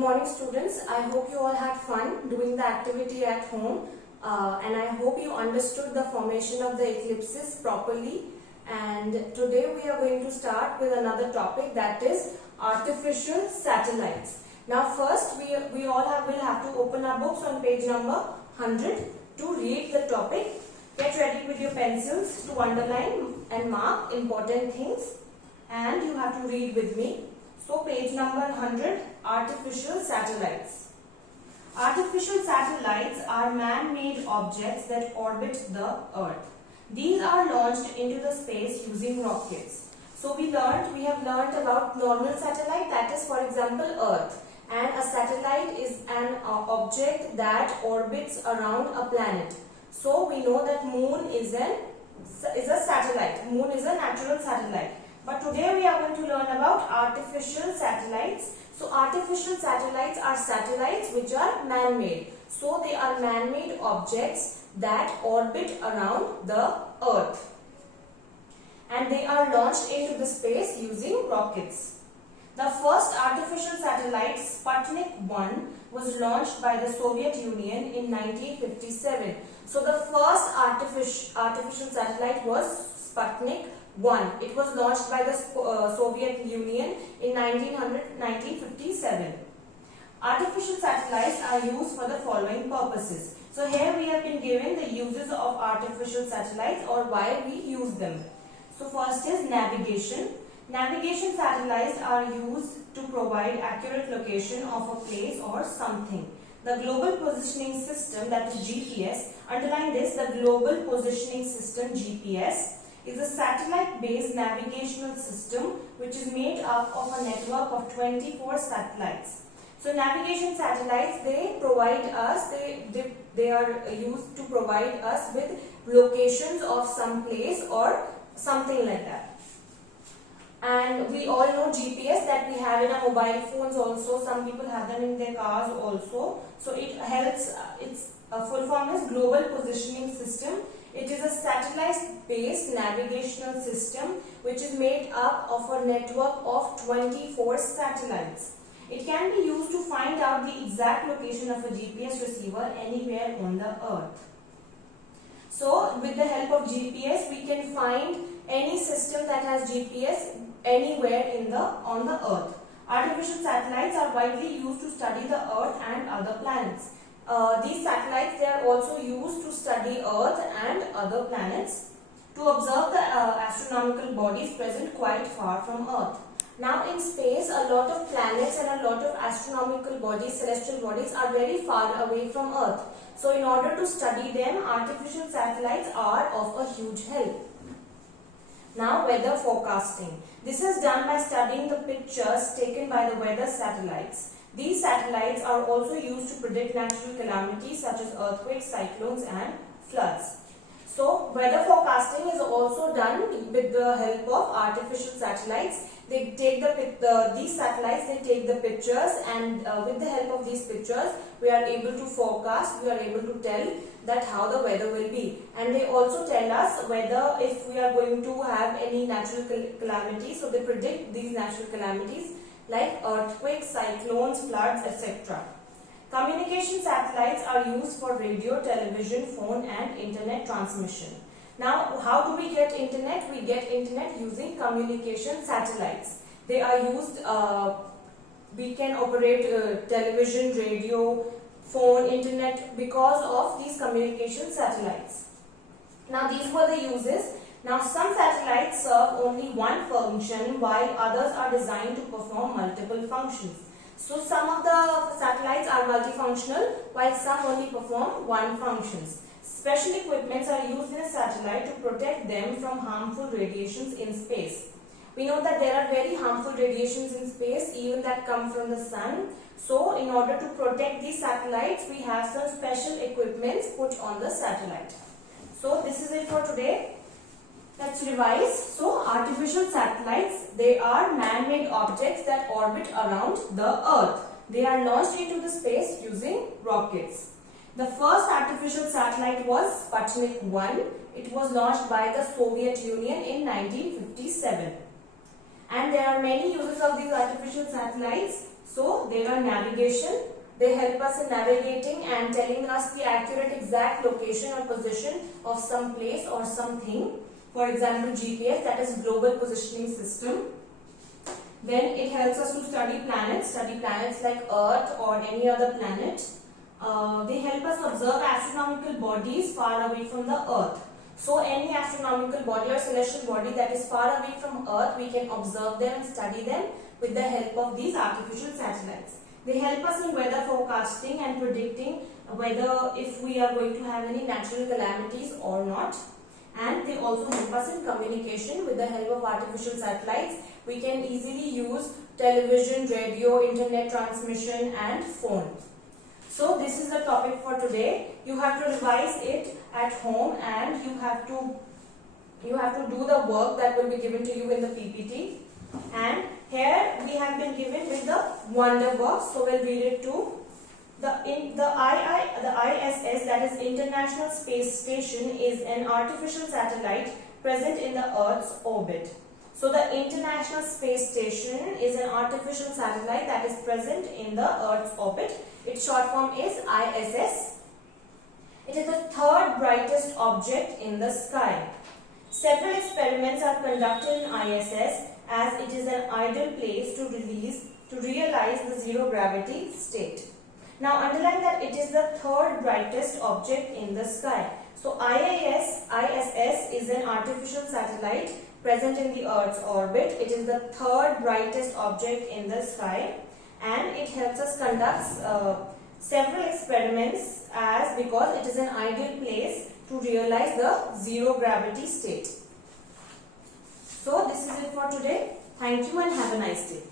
morning students. I hope you all had fun doing the activity at home and I hope you understood the formation of the eclipses properly. And today we are going to start with another topic, that is artificial satellites. Now first we all will have to open our books on page number 100 to read the topic. Get ready with your pencils to underline and mark important things, and you have to read with me. So page number 100, artificial satellites. Artificial satellites are man-made objects that orbit the Earth. These are launched into the space using rockets. So we have learnt about normal satellite, that is for example Earth. And a satellite is an object that orbits around a planet. So we know that Moon is a satellite. Moon is a natural satellite. But today we are going to learn about artificial satellites. So artificial satellites are satellites which are man-made. So they are man-made objects that orbit around the Earth. And they are launched into the space using rockets. The first artificial satellite, Sputnik 1, was launched by the Soviet Union in 1957. So the first artificial satellite was Sputnik 1. It was launched by the Soviet Union in 1957. Artificial satellites are used for the following purposes. So here we have been given the uses of artificial satellites or why we use them. So first is navigation. Navigation satellites are used to provide accurate location of a place or something. The Global Positioning System, that is GPS, underline this, the Global Positioning System GPS is a satellite-based navigational system which is made up of a network of 24 satellites. So navigation satellites, they provide us, they are used to provide us with locations of some place or something like that. And we all know GPS that we have in our mobile phones also. Some people have them in their cars also. So it helps, its full form is Global Positioning System. It is a satellite-based navigational system which is made up of a network of 24 satellites. It can be used to find out the exact location of a GPS receiver anywhere on the Earth. So with the help of GPS, we can find any system that has GPS anywhere on the Earth. Artificial satellites are widely used to study the Earth and other planets. These satellites, they are also used to study Earth and other planets, to observe the astronomical bodies present quite far from Earth. Now in space, a lot of planets and a lot of astronomical bodies, celestial bodies, are very far away from Earth. So in order to study them, artificial satellites are of a huge help. Now weather forecasting. This is done by studying the pictures taken by the weather satellites. These satellites are also used to predict natural calamities such as earthquakes, cyclones and floods. So weather forecasting is also done with the help of artificial satellites. They take these satellites, they take the pictures, and with the help of these pictures we are able to forecast, we are able to tell that how the weather will be. And they also tell us whether if we are going to have any natural calamities. So they predict these natural calamities like earthquakes, cyclones, floods, etc. Communication satellites are used for radio, television, phone and internet transmission. Now, how do we get internet? We get internet using communication satellites. They are used, we can operate television, radio, phone, internet because of these communication satellites. Now, these were the uses. Now, some satellites serve only one function while others are designed to perform multiple functions. So, some of the satellites are multifunctional while some only perform one functions. Special equipments are used in a satellite to protect them from harmful radiations in space. We know that there are very harmful radiations in space, even that come from the sun. So, in order to protect these satellites, we have some special equipments put on the satellite. So, this is it for today. Let's revise. So, artificial satellites, they are man-made objects that orbit around the Earth. They are launched into the space using rockets. The first artificial satellite was Sputnik 1. It was launched by the Soviet Union in 1957. And there are many uses of these artificial satellites. So they are navigation. They help us in navigating and telling us the accurate exact location or position of some place or something. For example, GPS, that is Global Positioning System. Then it helps us to study planets like Earth or any other planet. They help us observe astronomical bodies far away from the Earth. So any astronomical body or celestial body that is far away from Earth, we can observe them and study them with the help of these artificial satellites. They help us in weather forecasting and predicting whether if we are going to have any natural calamities or not. And they also help us in communication with the help of artificial satellites. We can easily use television, radio, internet transmission and phone. So this is the topic for today. You have to revise it at home and you have to do the work that will be given to you in the PPT. And here we have been given with the wonder box. So we'll read it too. The ISS, that is International Space Station, is an artificial satellite present in the Earth's orbit. So the International Space Station is an artificial satellite that is present in the Earth's orbit. Its short form is ISS. It is the third brightest object in the sky. Several experiments are conducted in ISS as it is an ideal place to realize the zero gravity state. Now underline that it is the third brightest object in the sky. So ISS is an artificial satellite present in the Earth's orbit. It is the third brightest object in the sky and it helps us conduct several experiments because it is an ideal place to realize the zero gravity state. So this is it for today. Thank you and have a nice day.